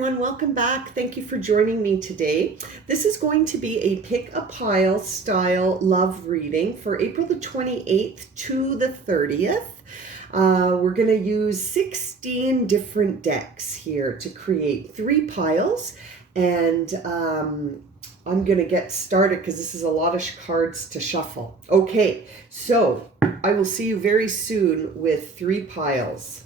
everyone, welcome back. Thank you for joining me today. This is going to be a pick a pile style love reading for April the 28th to the 30th. We're going to use 16 different decks here to create 3 piles, and I'm going to get started because this is a lot of cards to shuffle. Okay, so I will see you very soon with 3 piles.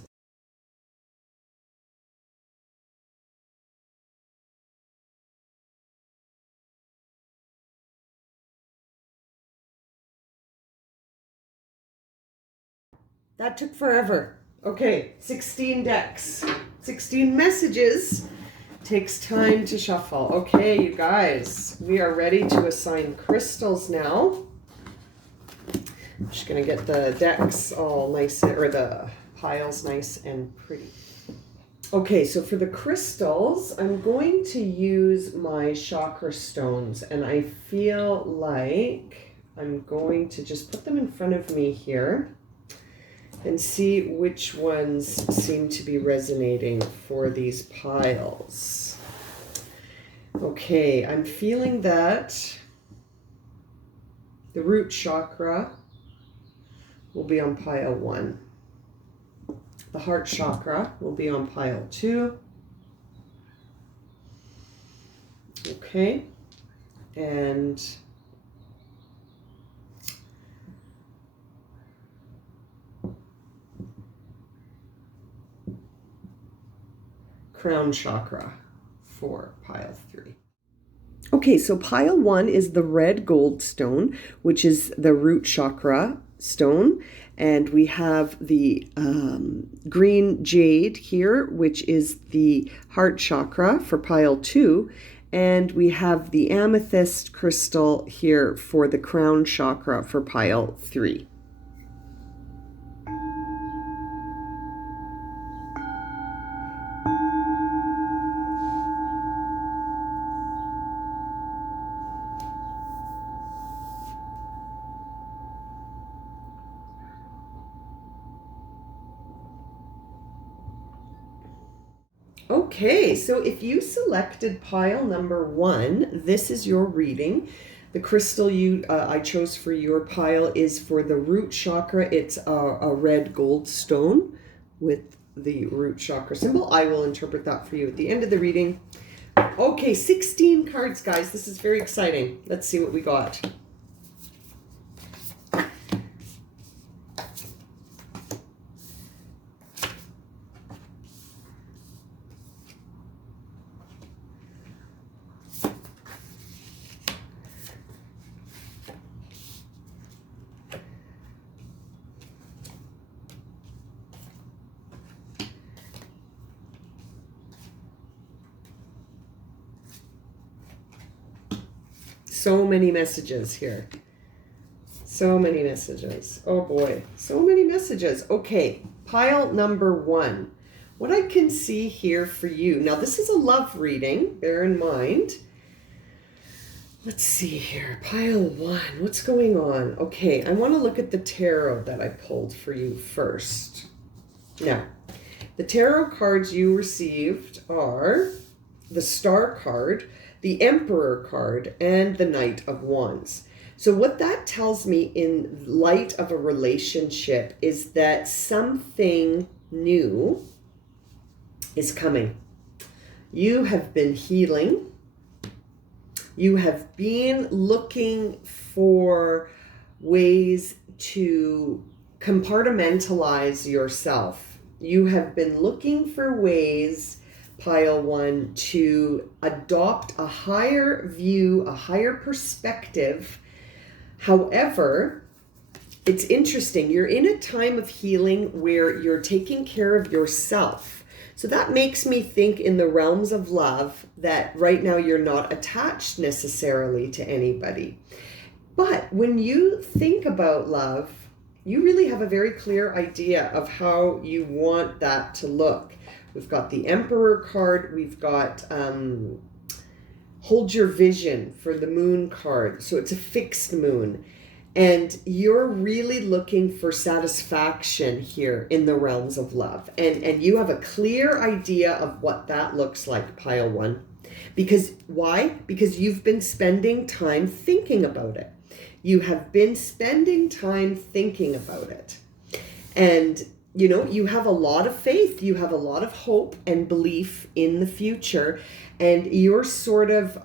That took forever. Okay, 16 decks, 16 messages. Takes time to shuffle. Okay, you guys, we are ready to assign crystals now. I'm just going to get the decks all nice, or the piles nice and pretty. Okay, so for the crystals, I'm going to use my chakra stones, and I feel like I'm going to just put them in front of me here and see which ones seem to be resonating for these piles. Okay, I'm feeling that the root chakra will be on pile 1. The heart chakra will be on pile 2. Okay, and crown chakra for pile 3. Okay, so pile 1 is the red gold stone, which is the root chakra stone. And we have the green jade here, which is the heart chakra for pile 2. And we have the amethyst crystal here for the crown chakra for pile 3. Okay, so if you selected pile number 1, this is your reading. The crystal I chose for your pile is for the root chakra. It's a red gold stone with the root chakra symbol. I will interpret that for you at the end of the reading. Okay, 16 cards, guys. This is very exciting. Let's see what we got. So many messages here. So many messages. Oh boy, so many messages. Okay, pile number 1. What I can see here for you. Now, this is a love reading, bear in mind. Let's see here. Pile 1. What's going on? Okay, I want to look at the tarot that I pulled for you first. Now, the tarot cards you received are the Star card, the Emperor card, and the Knight of Wands. So what that tells me in light of a relationship is that something new is coming. You have been healing. You have been looking for ways to compartmentalize yourself. You have been looking for ways, pile 1, to adopt a higher view, a higher perspective. However, it's interesting. You're in a time of healing where you're taking care of yourself. So that makes me think in the realms of love that right now you're not attached necessarily to anybody. But when you think about love, you really have a very clear idea of how you want that to look. We've got the Emperor card. We've got Hold Your Vision for the Moon card. So it's a fixed moon. And you're really looking for satisfaction here in the realms of love. And you have a clear idea of what that looks like, pile 1. Because why? Because you've been spending time thinking about it. You have been spending time thinking about it. And, you know, you have a lot of faith. You have a lot of hope and belief in the future. And you're sort of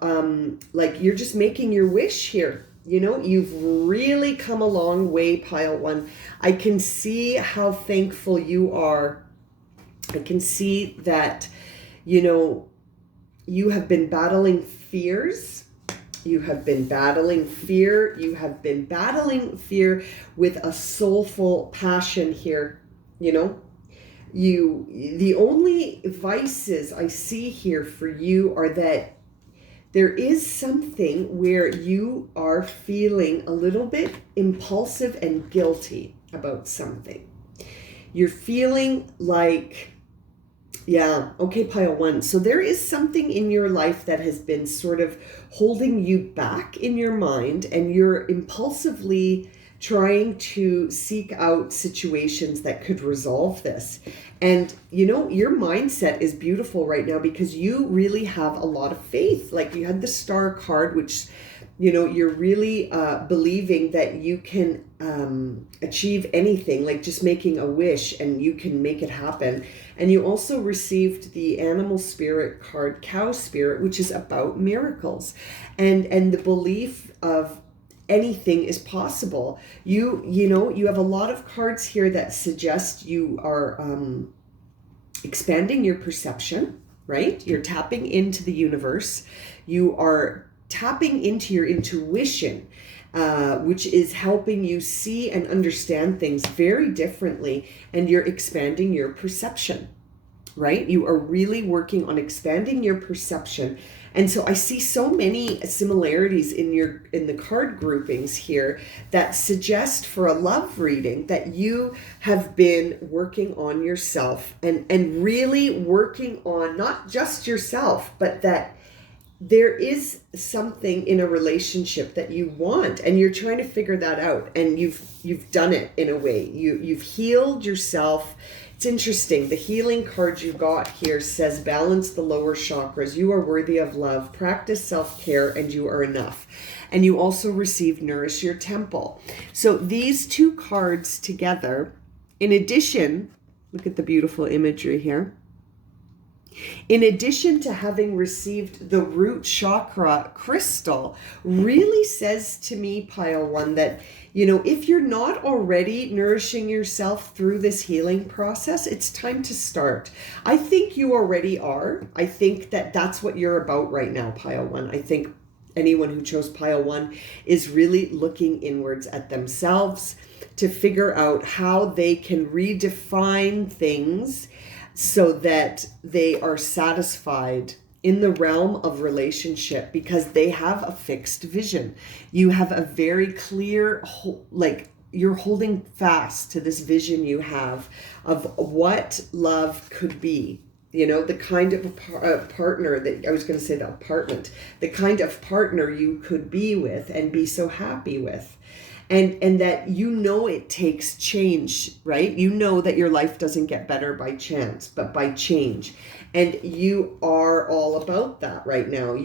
like you're just making your wish here. You know, you've really come a long way, pile 1. I can see how thankful you are. I can see that, you know, you have been battling fears. You have been battling fear. You have been battling fear with a soulful passion here. You know, the only vices I see here for you are that there is something where you are feeling a little bit impulsive and guilty about something. You're feeling like, yeah, okay, pile 1. So there is something in your life that has been sort of holding you back in your mind, and you're impulsively trying to seek out situations that could resolve this. And, you know, your mindset is beautiful right now because you really have a lot of faith. Like you had the Star card, which, you know, you're really believing that you can achieve anything, like just making a wish and you can make it happen. And you also received the Animal Spirit card, Cow Spirit, which is about miracles and the belief of anything is possible. You know, you have a lot of cards here that suggest you are expanding your perception, right? You're tapping into the universe. You are tapping into your intuition, which is helping you see and understand things very differently, and you're expanding your perception, right? You are really working on expanding your perception. And so I see so many similarities in the card groupings here that suggest for a love reading that you have been working on yourself and really working on not just yourself, but that there is something in a relationship that you want and you're trying to figure that out, and you've done it in a way. You've healed yourself. It's interesting. The healing card you got here says balance the lower chakras. You are worthy of love. Practice self-care and you are enough. And you also receive nourish your temple. So these two cards together, in addition, look at the beautiful imagery here. In addition to having received the root chakra crystal, really says to me, pile 1, that, you know, if you're not already nourishing yourself through this healing process, it's time to start. I think you already are. I think that that's what you're about right now, pile 1. I think anyone who chose pile 1 is really looking inwards at themselves to figure out how they can redefine things so that they are satisfied in the realm of relationship, because they have a fixed vision. You have a very clear, like you're holding fast to this vision you have of what love could be. You know, the kind of partner that, I was going to say the apartment, the kind of partner you could be with and be so happy with. And that, you know, it takes change, right? You know that your life doesn't get better by chance, but by change. And you are all about that right now.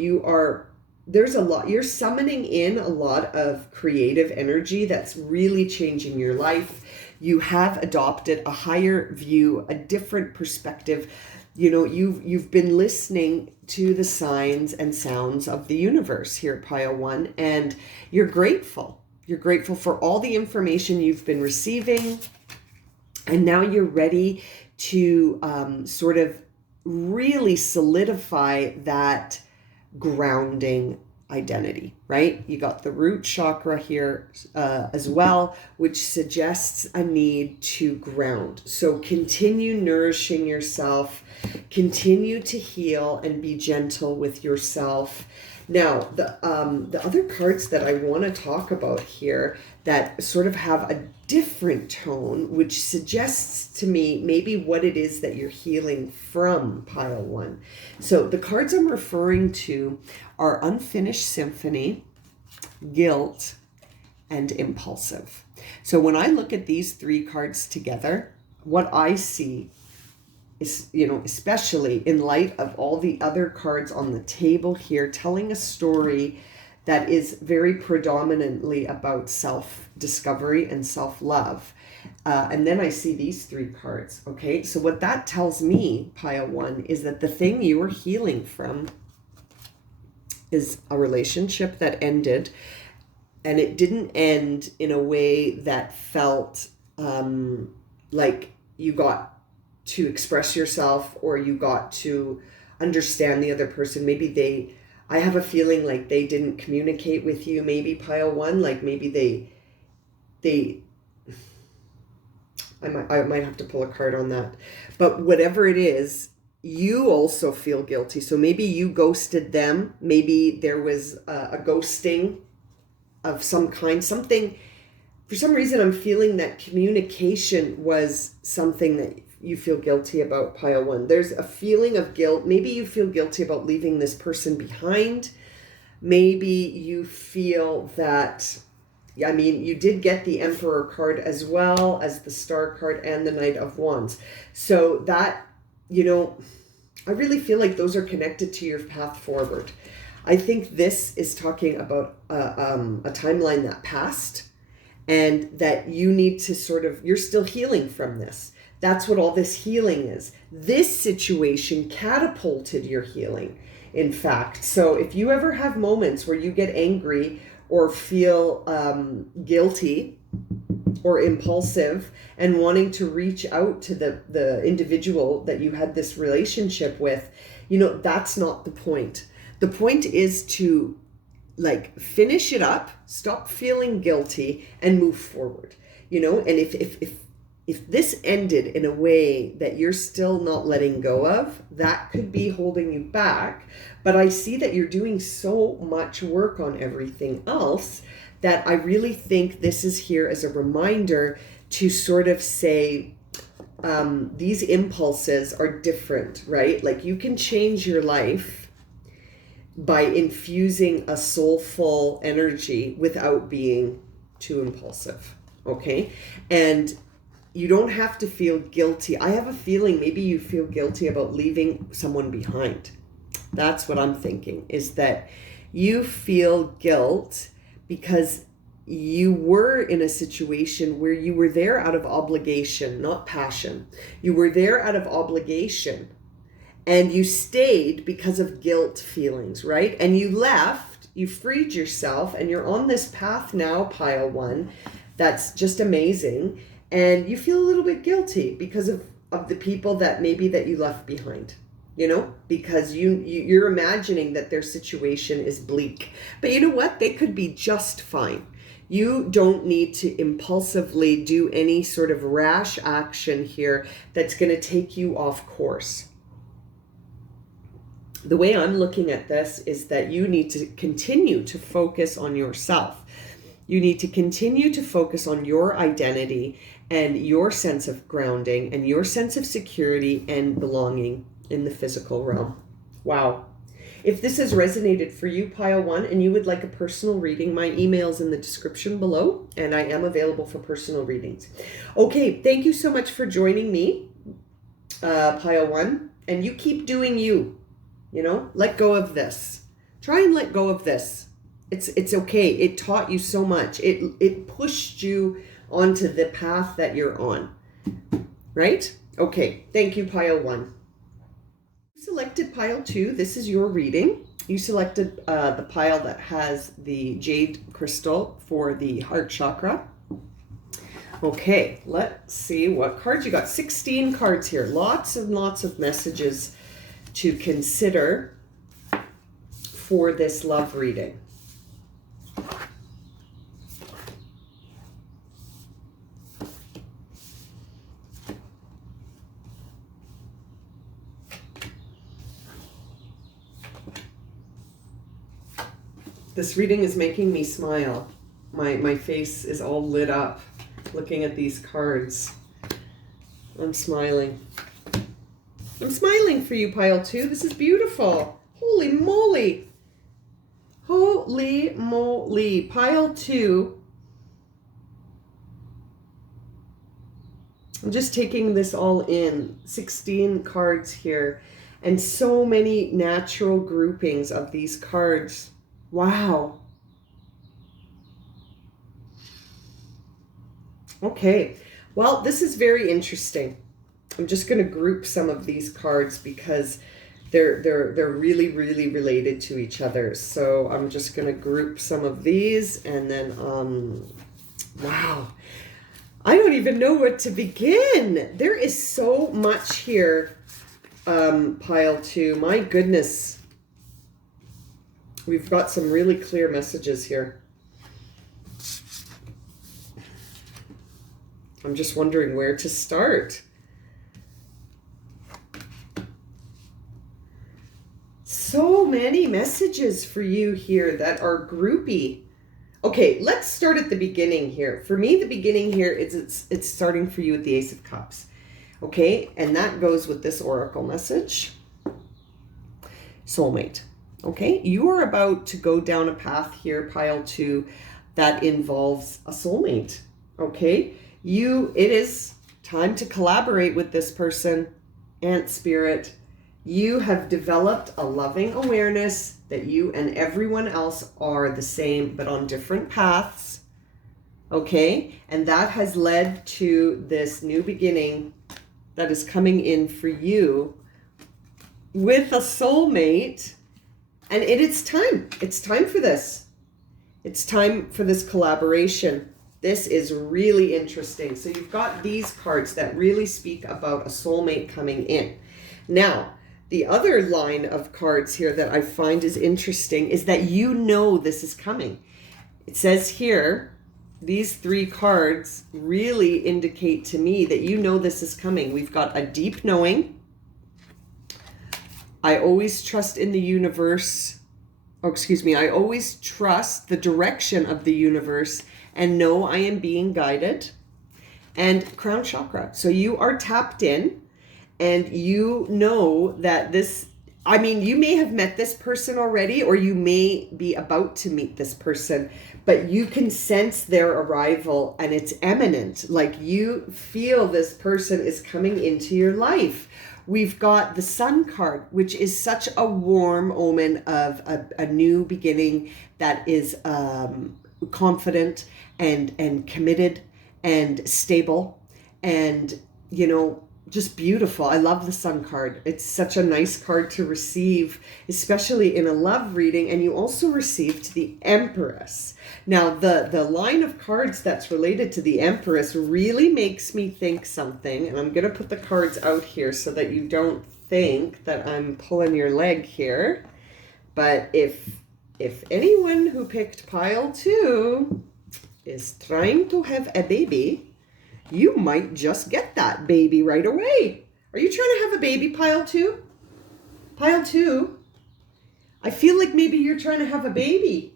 There's a lot, you're summoning in a lot of creative energy that's really changing your life. You have adopted a higher view, a different perspective. You know, you've been listening to the signs and sounds of the universe here at Pile 1, and you're grateful. You're grateful for all the information you've been receiving, and now you're ready to sort of really solidify that grounding identity, right? You got the root chakra here as well, which suggests a need to ground. So continue nourishing yourself, continue to heal, and be gentle with yourself. Now, the other cards that I want to talk about here that sort of have a different tone, which suggests to me maybe what it is that you're healing from, Pile 1. So the cards I'm referring to are Unfinished Symphony, Guilt, and impulsive. So when I look at these three cards together, what I see is, especially in light of all the other cards on the table here, telling a story that is very predominantly about self-discovery and self-love. And then I see these three cards, okay? So what that tells me, Pile 1, is that the thing you are healing from is a relationship that ended, and it didn't end in a way that felt like you got to express yourself or you got to understand the other person. Maybe I have a feeling like they didn't communicate with you, maybe Pile 1, like maybe I might have to pull a card on that. But whatever it is, you also feel guilty. So maybe you ghosted them. Maybe there was a ghosting of some kind. Something, for some reason, I'm feeling that communication was something that you feel guilty about, Pile 1. There's a feeling of guilt. Maybe you feel guilty about leaving this person behind. Maybe you feel that, I mean, you did get the Emperor card as well as the Star card and the Knight of Wands. So that, I really feel like those are connected to your path forward. I think this is talking about a timeline that passed, and that you need to you're still healing from this. That's what all this healing is. This situation catapulted your healing, in fact. So if you ever have moments where you get angry or feel guilty or impulsive and wanting to reach out to the individual that you had this relationship with, that's not the point. The point is to finish it up, stop feeling guilty, and move forward. And if this ended in a way that you're still not letting go of, that could be holding you back. But I see that you're doing so much work on everything else that I really think this is here as a reminder to sort of say, these impulses are different, right? Like you can change your life by infusing a soulful energy without being too impulsive, okay? And you don't have to feel guilty. I have a feeling maybe you feel guilty about leaving someone behind. That's what I'm thinking, is that you feel guilt because you were in a situation where you were there out of obligation, not passion. You were there out of obligation, and you stayed because of guilt feelings, right? And you left, you freed yourself, and you're on this path now, Pile 1, that's just amazing. And you feel a little bit guilty because of the people that you left behind, because you're imagining that their situation is bleak. But you know what? They could be just fine. You don't need to impulsively do any sort of rash action here that's going to take you off course. The way I'm looking at this is that you need to continue to focus on yourself. You need to continue to focus on your identity and your sense of grounding and your sense of security and belonging in the physical realm. Wow. If this has resonated for you, Pile 1, and you would like a personal reading, my email's in the description below, and I am available for personal readings. Okay, thank you so much for joining me, Pile 1, and you keep doing you, let go of this. Try and let go of this. It's okay. It taught you so much. It pushed you onto the path that you're on, right? Okay, thank you, Pile 1. You selected Pile 2. This is your reading. You selected the pile that has the jade crystal for the heart chakra. Okay, let's see what cards you got. 16 cards here. Lots and lots of messages to consider for this love reading. This reading is making me smile. My face is all lit up looking at these cards. I'm smiling. I'm smiling for you, Pile 2. This is beautiful. Holy moly. Holy moly. Pile 2 I'm just taking this all in. 16 cards here. And so many natural groupings of these cards. Wow. Okay. Well, this is very interesting. I'm just going to group some of these cards because they're really, really related to each other. So I'm just going to group some of these, and then, wow. I don't even know where to begin. There is so much here, pile 2. My goodness. We've got some really clear messages here. I'm just wondering where to start. So many messages for you here that are groupy. Okay, let's start at the beginning here. For me, the beginning here is it's starting for you with the Ace of Cups. Okay, and that goes with this oracle message. Soulmate. Okay, you are about to go down a path here, pile 2, that involves a soulmate. Okay, it is time to collaborate with this person, Ant Spirit. You have developed a loving awareness that you and everyone else are the same, but on different paths. Okay, and that has led to this new beginning that is coming in for you with a soulmate. And it's time. It's time for this. It's time for this collaboration. This is really interesting. So you've got these cards that really speak about a soulmate coming in. Now, the other line of cards here that I find is interesting is that you know this is coming. It says here, these 3 cards really indicate to me that you know this is coming. We've got a deep knowing. I always trust in the universe. Oh, excuse me. I always trust the direction of the universe and know I am being guided. And crown chakra. So you are tapped in. And you know that this, I mean, you may have met this person already, or you may be about to meet this person, but you can sense their arrival and it's imminent. Like you feel this person is coming into your life. We've got the Sun card, which is such a warm omen of a new beginning that is confident and committed and stable and, you know, just beautiful. I love the Sun card. It's such a nice card to receive, especially in a love reading. And you also received the Empress. Now, the line of cards that's related to the Empress really makes me think something. And I'm going to put the cards out here so that you don't think that I'm pulling your leg here. But if anyone who picked pile 2 is trying to have a baby, you might just get that baby right away. Are you trying to have a baby, pile 2? Pile 2? I feel like maybe you're trying to have a baby.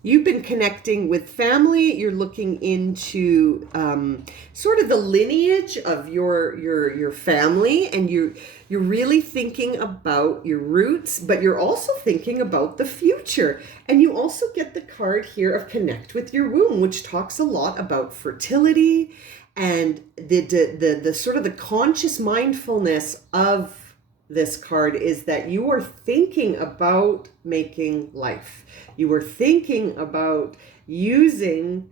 You've been connecting with family. You're looking into sort of the lineage of your family, and you're really thinking about your roots, but you're also thinking about the future. And you also get the card here of connect with your womb, which talks a lot about fertility and the sort of the conscious mindfulness of this card is that you are thinking about making life. You are thinking about using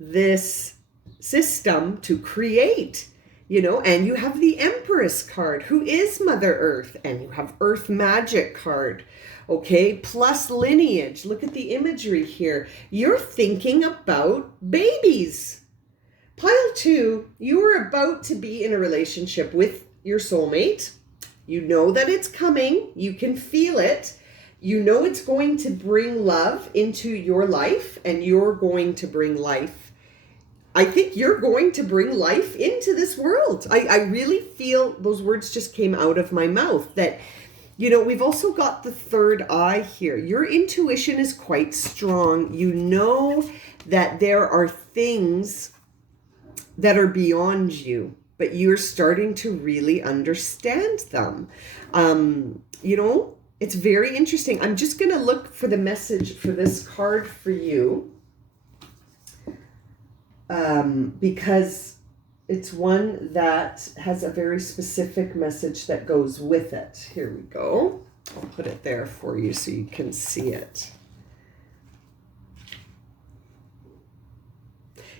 this system to create, you know, and you have the Empress card, who is Mother Earth, and you have Earth Magic card, okay, plus lineage. Look at the imagery here. You're thinking about babies. Pile 2, you are about to be in a relationship with your soulmate. You know that it's coming. You can feel it. You know it's going to bring love into your life, and you're going to bring life. I think you're going to bring life into this world. I really feel those words just came out of my mouth that, you know, we've also got the third eye here. Your intuition is quite strong. You know that there are things that are beyond you, but you're starting to really understand them. You know, it's very interesting. I'm just going to look for the message for this card for you. Because it's one that has a very specific message that goes with it. Here we go. I'll put it there for you so you can see it.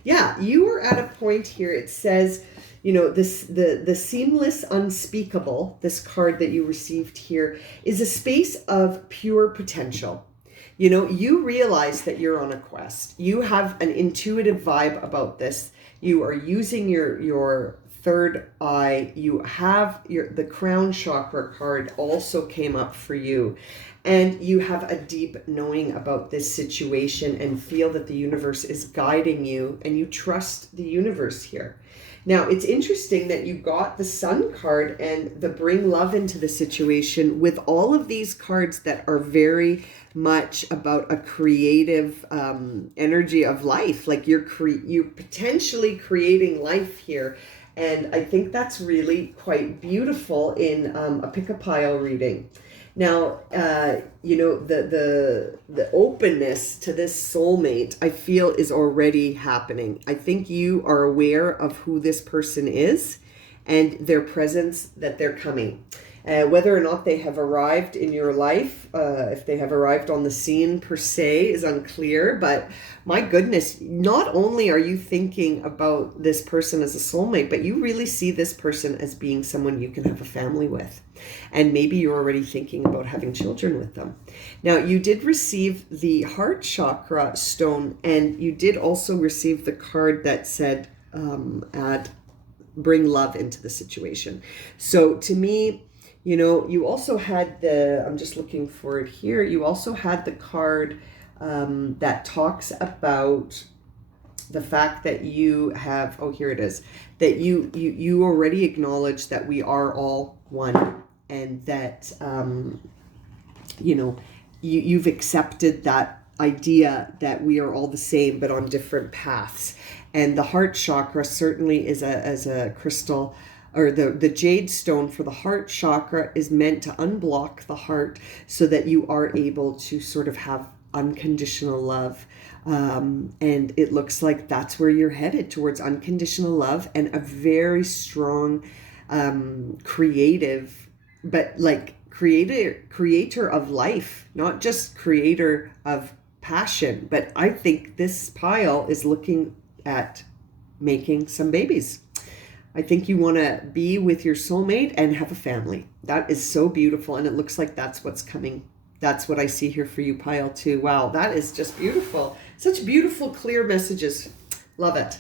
Yeah, you are at a point here. It says, you know, the seamless unspeakable, this card that you received here, is a space of pure potential. You know, you realize that you're on a quest. You have an intuitive vibe about this. You are using your third eye. You have the crown chakra card also came up for you. And you have a deep knowing about this situation and feel that the universe is guiding you, and you trust the universe here. Now, it's interesting that you got the Sun card and the bring love into the situation with all of these cards that are very much about a creative energy of life. Like you're potentially creating life here. And I think that's really quite beautiful in a pick-a-pile reading. Now, you know, the openness to this soulmate, I feel, is already happening. I think you are aware of who this person is and their presence, that they're coming. Whether or not they have arrived in your life, if they have arrived on the scene per se, is unclear. But my goodness, not only are you thinking about this person as a soulmate, but you really see this person as being someone you can have a family with. And maybe you're already thinking about having children with them. Now, you did receive the heart chakra stone, and you did also receive the card that said, bring love into the situation. So to me, you know, you also had I'm just looking for it here. You also had the card that talks about the fact that you have, oh, here it is, that you already acknowledge that we are all one, and that, you know, you've accepted that idea that we are all the same, but on different paths. And the heart chakra certainly is as a crystal, or the jade stone for the heart chakra is meant to unblock the heart so that you are able to sort of have unconditional love. And it looks like that's where you're headed, towards unconditional love and a very strong creative, but like creator of life, not just creator of passion. But I think this pile is looking at making some babies. I think you want to be with your soulmate and have a family. That is so beautiful. And it looks like that's what's coming. That's what I see here for you, Pile 2. Wow, that is just beautiful. Such beautiful, clear messages. Love it.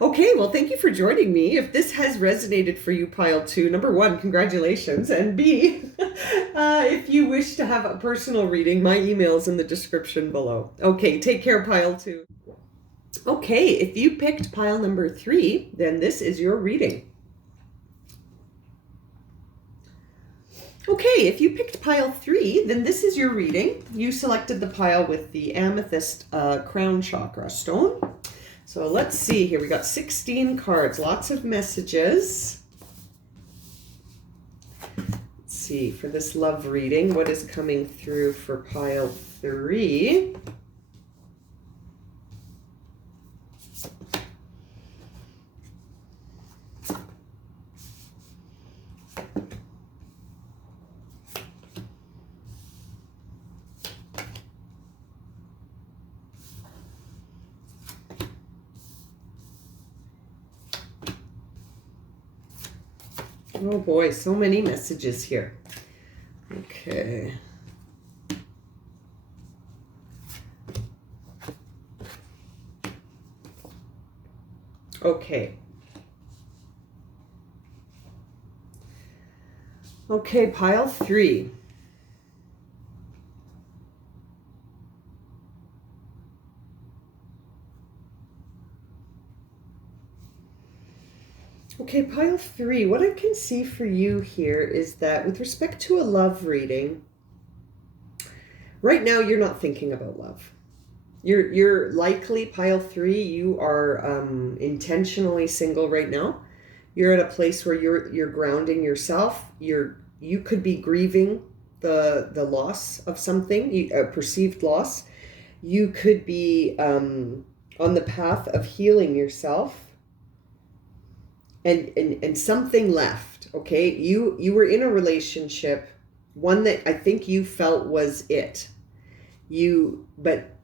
Okay, well, thank you for joining me. If this has resonated for you, Pile 2, number 1, congratulations. And B, if you wish to have a personal reading, my email is in the description below. Okay, take care, Pile 2. Okay, if you picked pile number 3, then this is your reading. Okay, if you picked pile 3, then this is your reading. You selected the pile with the amethyst crown chakra stone. So let's see here. We got 16 cards, lots of messages. Let's see, for this love reading, what is coming through for pile 3? Oh boy, so many messages here. Okay. Okay. Okay, pile 3. Okay, pile 3, what I can see for you here is that with respect to a love reading, right now you're not thinking about love. You're likely, pile 3, you are intentionally single right now. You're at a place where you're grounding yourself. You could be grieving the loss of something, a perceived loss. You could be on the path of healing yourself. and something left, okay? You were in a relationship, one that I think you felt was it. But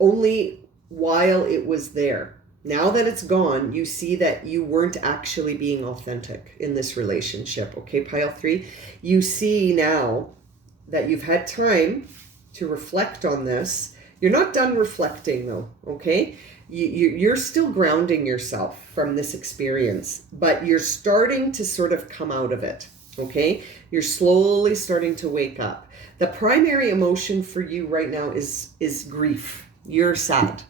only while it was there. Now that it's gone, you see that you weren't actually being authentic in this relationship, okay, pile 3? You see now that you've had time to reflect on this. You're not done reflecting though, okay? You're still grounding yourself from this experience, but you're starting to sort of come out of it, okay? You're slowly starting to wake up. The primary emotion for you right now is grief. You're sad.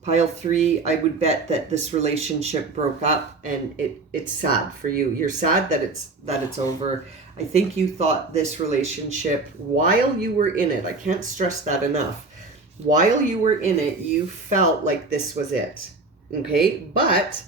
Pile 3, I would bet that this relationship broke up and it's sad for you. You're sad that it's over. I think you thought this relationship, while you were in it, I can't stress that enough, while you were in it, you felt like this was it, okay? But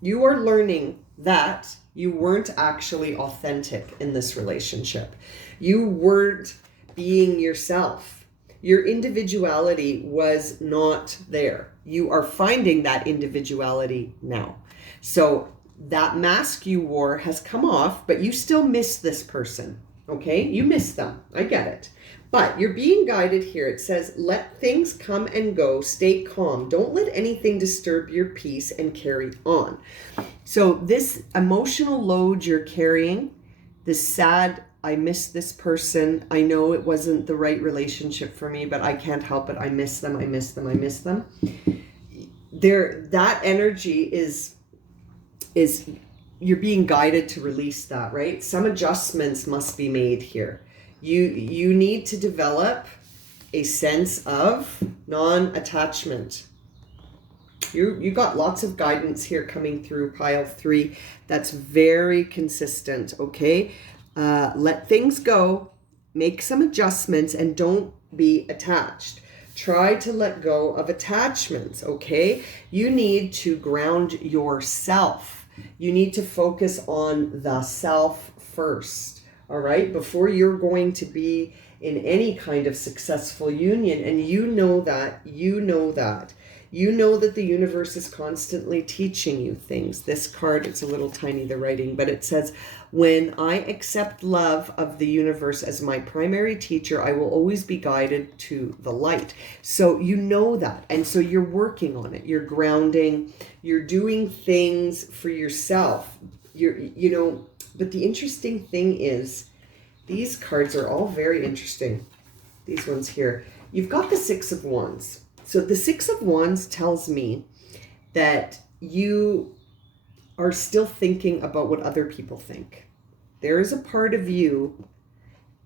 you are learning that you weren't actually authentic in this relationship. You weren't being yourself. Your individuality was not there. You are finding that individuality now. So that mask you wore has come off, but you still miss this person, okay? You miss them. I get it. But you're being guided here. It says, let things come and go. Stay calm. Don't let anything disturb your peace and carry on. So this emotional load you're carrying, this sad, I miss this person. I know it wasn't the right relationship for me, but I can't help it. I miss them. I miss them. I miss them. That energy is you're being guided to release that, right? Some adjustments must be made here. You need to develop a sense of non-attachment. You got lots of guidance here coming through pile 3. That's very consistent, okay? Let things go, make some adjustments, and don't be attached. Try to let go of attachments, okay? You need to ground yourself. You need to focus on the self first, all right? Before you're going to be in any kind of successful union. And you know that. You know that the universe is constantly teaching you things. This card, it's a little tiny, the writing, but it says, when I accept love of the universe as my primary teacher, I will always be guided to the light. So you know that. And so you're working on it. You're grounding. You're doing things for yourself. But the interesting thing is, these cards are all very interesting. These ones here. You've got the 6 of Wands. So the 6 of Wands tells me that you are still thinking about what other people think. There is a part of you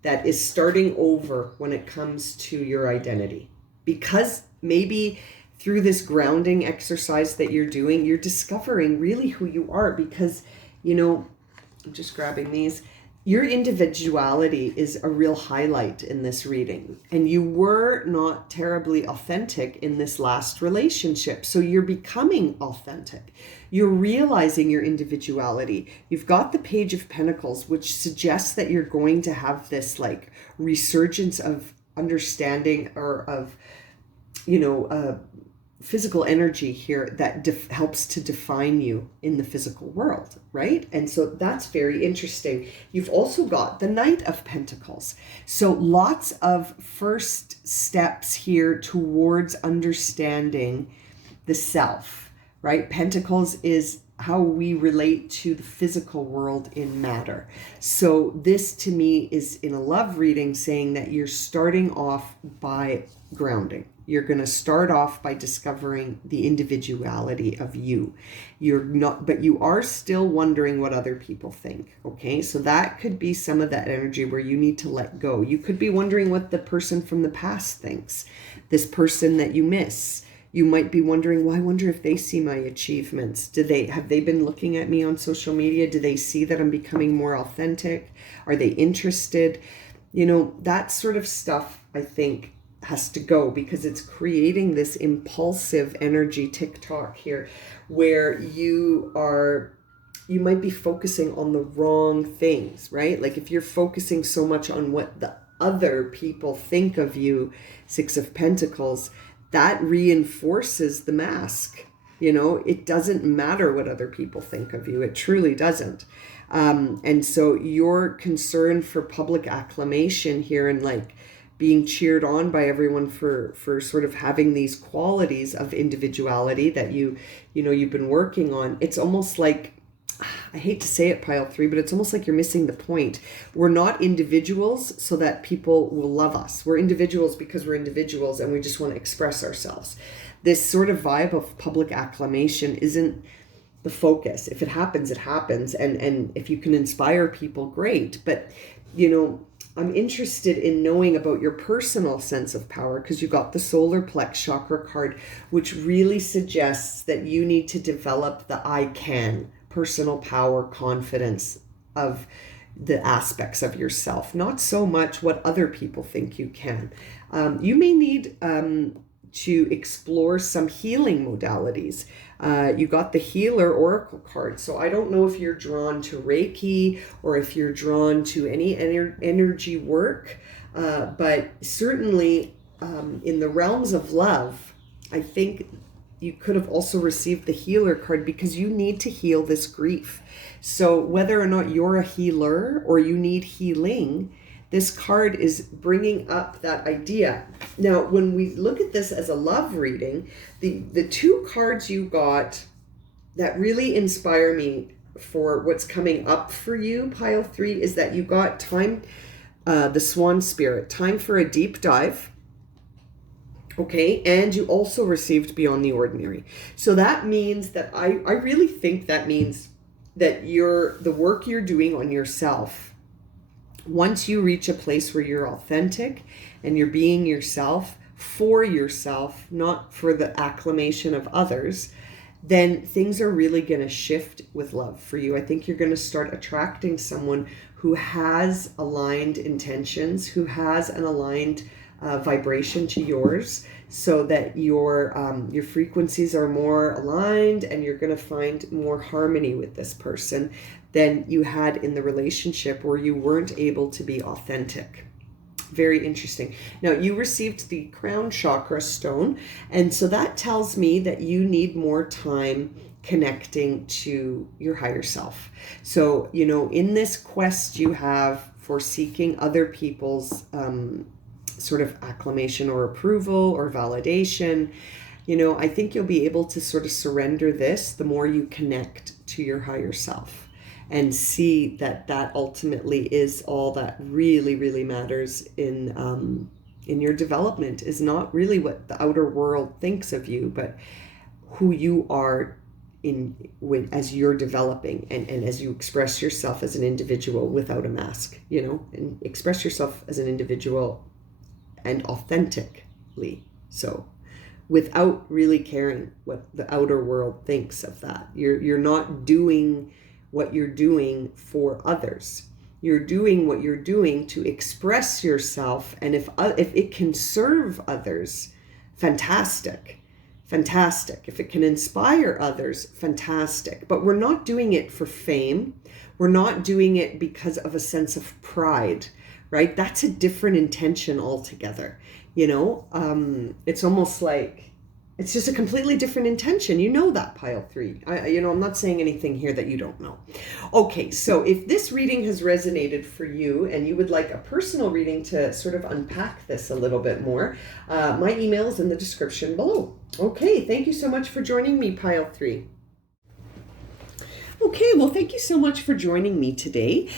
that is starting over when it comes to your identity. Because maybe through this grounding exercise that you're doing, you're discovering really who you are. Because, I'm just grabbing these. Your individuality is a real highlight in this reading. And you were not terribly authentic in this last relationship. So you're becoming authentic. You're realizing your individuality. You've got the Page of Pentacles, which suggests that you're going to have this like resurgence of understanding or of, physical energy here that helps to define you in the physical world, right? And so that's very interesting. You've also got the Knight of Pentacles. So lots of first steps here towards understanding the self, right? Pentacles is how we relate to the physical world in matter. So this to me is in a love reading saying that you're starting off by grounding. You're going to start off by discovering the individuality of you. But you are still wondering what other people think. Okay. So that could be some of that energy where you need to let go. You could be wondering what the person from the past thinks, this person that you miss. You might be wondering, well, I wonder if they see my achievements. Have they been looking at me on social media? Do they see that I'm becoming more authentic? Are they interested? That sort of stuff, I think, has to go because it's creating this impulsive energy TikTok here where you might be focusing on the wrong things, right? Like if you're focusing so much on what the other people think of you, 6 of Pentacles, that reinforces the mask, It doesn't matter what other people think of you. It truly doesn't. And so your concern for public acclamation here and like being cheered on by everyone for sort of having these qualities of individuality that you've been working on, it's almost like, I hate to say it, Pile 3, but it's almost like you're missing the point. We're not individuals so that people will love us. We're individuals because we're individuals and we just want to express ourselves. This sort of vibe of public acclamation isn't the focus. If it happens, it happens. And if you can inspire people, great. But, I'm interested in knowing about your personal sense of power because you got the solar plex chakra card, which really suggests that you need to develop the I can, personal power, confidence of the aspects of yourself, not so much what other people think you can. You may need to explore some healing modalities. You got the healer oracle card. So I don't know if you're drawn to Reiki or if you're drawn to any energy work, but certainly in the realms of love, I think you could have also received the healer card because you need to heal this grief. So whether or not you're a healer or you need healing, this card is bringing up that idea. Now, when we look at this as a love reading, the two cards you got that really inspire me for what's coming up for you, Pile 3, is that you got time, the Swan Spirit, time for a deep dive. Okay, and you also received Beyond the Ordinary. So that means that I really think that means that the work you're doing on yourself, once you reach a place where you're authentic and you're being yourself for yourself, not for the acclamation of others, then things are really going to shift with love for you. I think you're going to start attracting someone who has aligned intentions, who has an aligned vibration to yours, so that your frequencies are more aligned and you're going to find more harmony with this person than you had in the relationship where you weren't able to be authentic. Very interesting. Now, you received the crown chakra stone, and so that tells me that you need more time connecting to your higher self. So, in this quest you have for seeking other people's sort of acclamation or approval or validation, I think you'll be able to sort of surrender this the more you connect to your higher self and see that ultimately is all that really, really matters in your development, is not really what the outer world thinks of you, but who you are as you're developing and as you express yourself as an individual without a mask, and express yourself as an individual and authentically so, without really caring what the outer world thinks of that. You're not doing what you're doing for others. You're doing what you're doing to express yourself, and if it can serve others, fantastic. If it can inspire others, fantastic. But we're not doing it for fame. We're not doing it because of a sense of pride, right? That's a different intention altogether. It's almost like it's just a completely different intention. That, Pile 3. I'm not saying anything here that you don't know. Okay, so if this reading has resonated for you and you would like a personal reading to sort of unpack this a little bit more, my email is in the description below. Okay, thank you so much for joining me, Pile 3. Okay, well, thank you so much for joining me today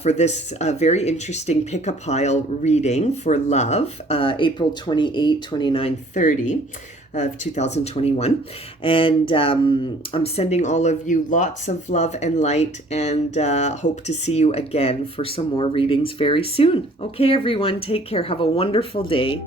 for this very interesting Pick a Pile reading for love, April 28, 29, 30 of 2021. And I'm sending all of you lots of love and light, and hope to see you again for some more readings very soon. Okay, everyone, take care. Have a wonderful day.